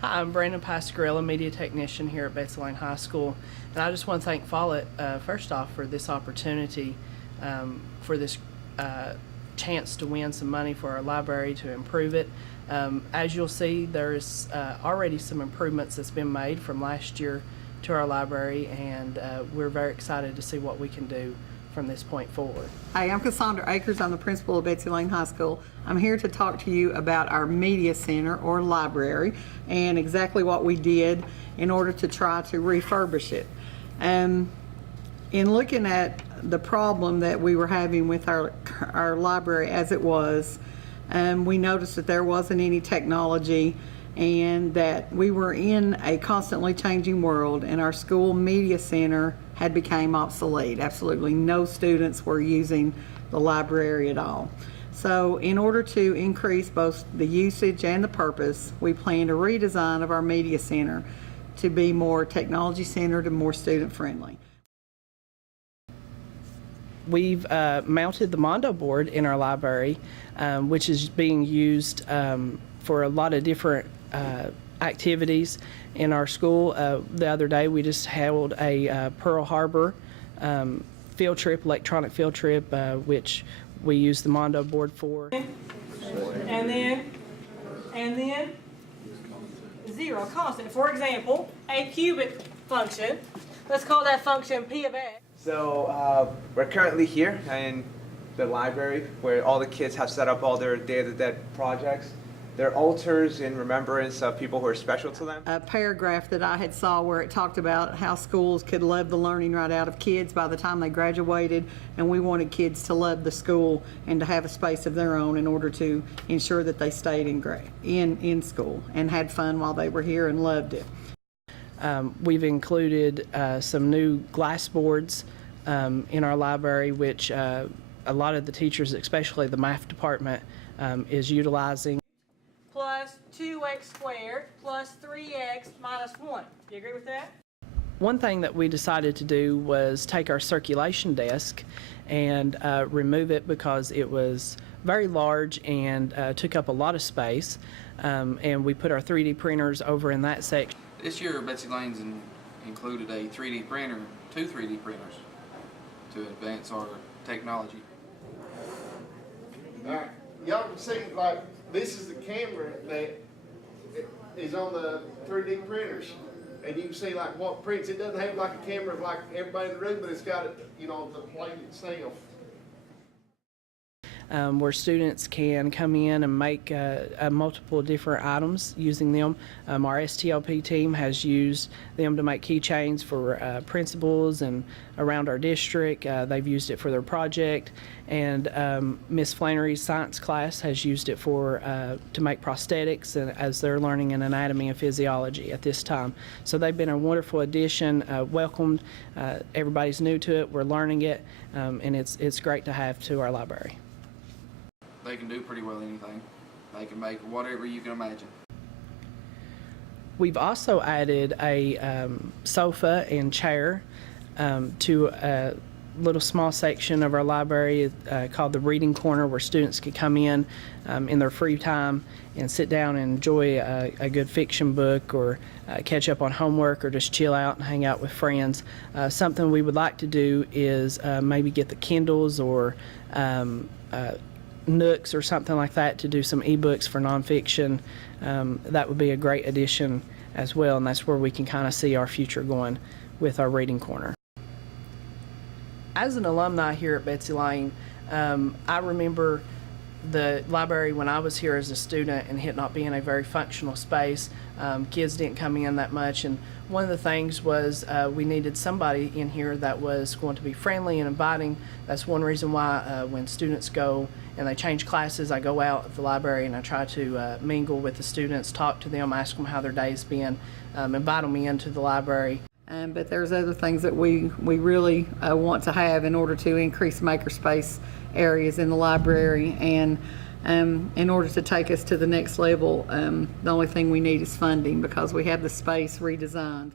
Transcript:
Hi, I'm Brandon Pascarella, media technician here at Betsy Layne High School, and I just want to thank Follett first off for this opportunity, for this chance to win some money for our library to improve it. As you'll see, there's already some improvements that's been made from last year to our library, and we're very excited to see what we can do from this point forward. Hi, I'm Cassandra Akers. I'm the principal of Betsy Layne High School. I'm here to talk to you about our media center or library and exactly what we did in order to try to refurbish it. In looking at the problem that we were having with our library as it was, we noticed that there wasn't any technology and that we were in a constantly changing world, and our school media center had become obsolete. Absolutely no students were using the library at all. So in order to increase both the usage and the purpose, we planned a redesign of our media center to be more technology centered and more student friendly. We've mounted the Mondo board in our library, which is being used for a lot of different activities in our school. The other day we just held a Pearl Harbor field trip, electronic field trip, which we use the Mondo board for. And then 0, constant. For example, a cubic function, let's call that function P of x. So we're currently here in the library where all the kids have set up all their Day of the Dead projects. They're altars in remembrance of people who are special to them. A paragraph that I had saw where it talked about how schools could love the learning right out of kids by the time they graduated, and we wanted kids to love the school and to have a space of their own in order to ensure that they stayed in school and had fun while they were here and loved it. We've included some new glass boards in our library, which a lot of the teachers, especially the math department, is utilizing. Plus 2x squared plus 3x minus 1. Do you agree with that? One thing that we decided to do was take our circulation desk and remove it because it was very large and took up a lot of space, and we put our 3D printers over in that section. This year, Betsy Layne's included a 3D printer, 2 3D printers, to advance our technology. All right, y'all can see, like, this is the camera that is on the 3D printers, and you can see like what prints. It doesn't have like a camera of like everybody in the room, but it's got it, you know, the plate itself. Where students can come in and make multiple different items using them. Our STLP team has used them to make keychains for principals and around our district. They've used it for their project, and Miss Flannery's science class has used it for to make prosthetics as they're learning in anatomy and physiology at this time. So they've been a wonderful addition, welcomed. Everybody's new to it. We're learning it, and it's great to have to our library. They can do pretty well anything. They can make whatever you can imagine. We've also added a sofa and chair to a little small section of our library called the Reading Corner, where students can come in their free time and sit down and enjoy a good fiction book, or catch up on homework, or just chill out and hang out with friends. Something we would like to do is maybe get the Kindles or Nooks or something like that to do some ebooks for nonfiction. That would be a great addition as well, and that's where we can kind of see our future going with our Reading Corner. As an alumni here at Betsy Layne, I remember the library when I was here as a student and it not being a very functional space. Kids didn't come in that much, and one of the things was we needed somebody in here that was going to be friendly and inviting. That's one reason why when students go and they change classes, I go out of the library and I try to mingle with the students, talk to them, ask them how their day's been, invite them into the library. But there's other things that we really want to have in order to increase makerspace areas in the library, and in order to take us to the next level, the only thing we need is funding, because we have the space redesigned.